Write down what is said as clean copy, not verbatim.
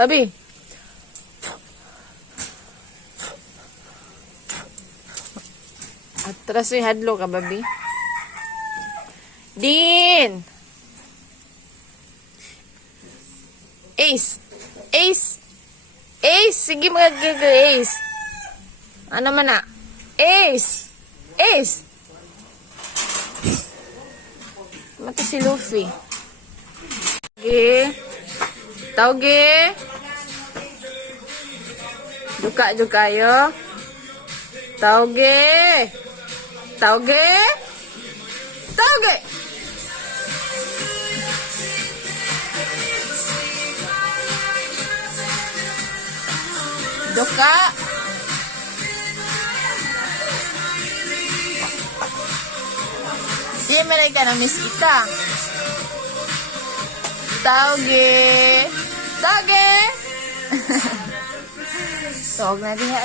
Babi. Atras yung hadlo ka, babi. Din! Ace! Ace! Ace! Sige mga Ace! Ano man na? Ace! Ace! Mati si Luffy. Sige. Tauge. Duka yo. Tauge. Tauge. Tauge. Duka. Dia mereka na miss kita. Tauge. Tauge. Tawag natin ya.